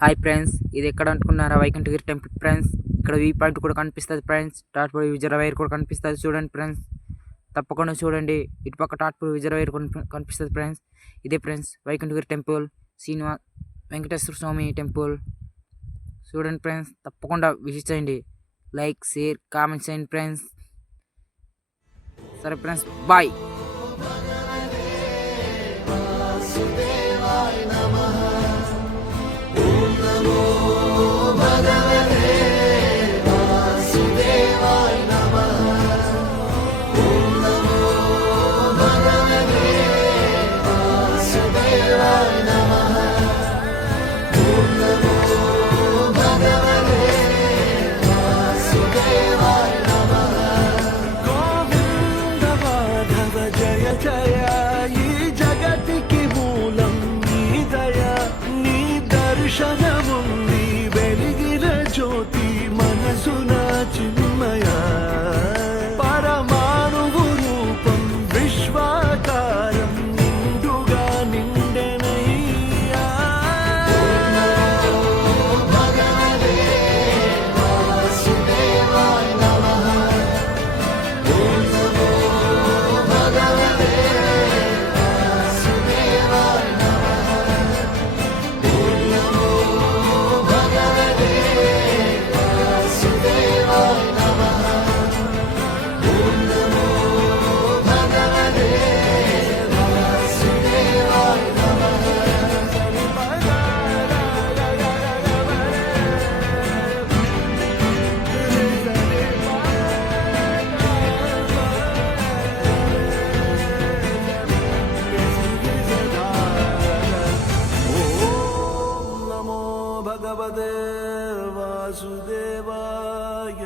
Hi friends, ఇది ఎక్కడ అనుకున్నారా? వైకుంఠగిరి టెంపుల్ ఫ్రెండ్స్. ఇక్కడ వ్యూ పాయింట్ కూడా కనిపిస్తుంది ఫ్రెండ్స్. టాట్పూర్ రిజర్వాయర్ కూడా కనిపిస్తుంది, చూడండి ఫ్రెండ్స్. తప్పకుండా చూడండి. ఇటుపక్క టాట్పూర్ రిజర్వాయర్ కనిపిస్తుంది ఫ్రెండ్స్. ఇదే ఫ్రెండ్స్ వైకుంఠగిరి టెంపుల్, శ్రీనివాస్ వెంకటేశ్వర స్వామి టెంపుల్. చూడండి ఫ్రెండ్స్, తప్పకుండా విజిట్ చేయండి. లైక్, షేర్, కామెంట్ చేయండి ఫ్రెండ్స్. సరే ఫ్రెండ్స్, బాయ్. దర్శనముంది వెలిగిన జ్యోతి మనసున చిన్మయ పరమాణువు రూపం విశ్వాకారం నిండుగా నిండెనయ్యా. భగవతే వాసుదేవాయ నమః. ఓం నమో భగవతే వాసుదేవాయ నమః. ఓం నమో భగవతే వాసుదేవాయ నమః. ఓం నమో భగవతే వాసుదేవాయ నమః. ఓం నమో భగవతే వాసుదేవాయ